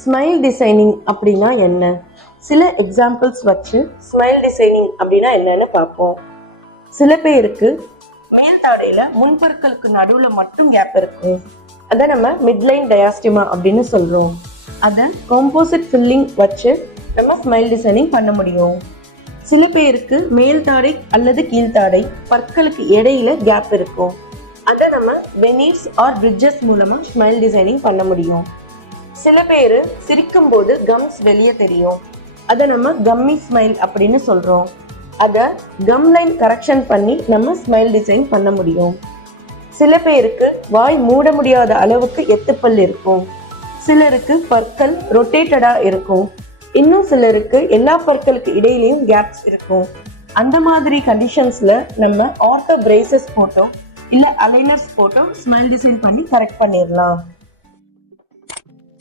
Smile designing அப்படின்னா என்ன? சில எக்ஸாம்பிள்ஸ் வச்சு ஸ்மைல் டிசைனிங் அப்படின்னா என்னன்னு பார்ப்போம். சில பேருக்கு மேல் தாடையில முன்பற்களுக்கு நடுவுல மட்டும் கேப் இருக்கும். அதை நம்ம மிட்லைன் டயாஸ்டிமா அப்படின்னு சொல்றோம். அதை காம்போசிட் ஃபில்லிங் வச்சு நம்ம ஸ்மைல் டிசைனிங் பண்ண முடியும். சில பேருக்கு மேல் தாடை அல்லது கீழ்த்தாடை பற்களுக்கு இடையில கேப் இருக்கும். அதை நம்ம வெனீர்ஸ் ஆர் பிரிட்ஜஸ் மூலமா ஸ்மைல் டிசைனிங் பண்ண முடியும். சில பேர் சிரிக்கும் போது கம்ஸ் வெளியே தெரியும். அதை நம்ம கம்மி ஸ்மைல் அப்படின்னு சொல்றோம். அதை கம் லைன் கரெக்ஷன் பண்ணி நம்ம ஸ்மைல் டிசைன் பண்ண முடியும். சில பேருக்கு வாய் மூட முடியாத அளவுக்கு எத்துப்பல் இருக்கும். சிலருக்கு பற்கள் ரொட்டேட்டடா இருக்கும். இன்னும் சிலருக்கு எல்லா பற்களுக்கு இடையிலையும் கேப்ஸ் இருக்கும். அந்த மாதிரி கண்டிஷன்ஸ்ல நம்ம ஆர்த்தோ பிரேசஸ் போட்டோ இல்ல அலைனர்ஸ் போட்டோ ஸ்மைல் டிசைன் பண்ணி கரெக்ட் பண்ணிடலாம்.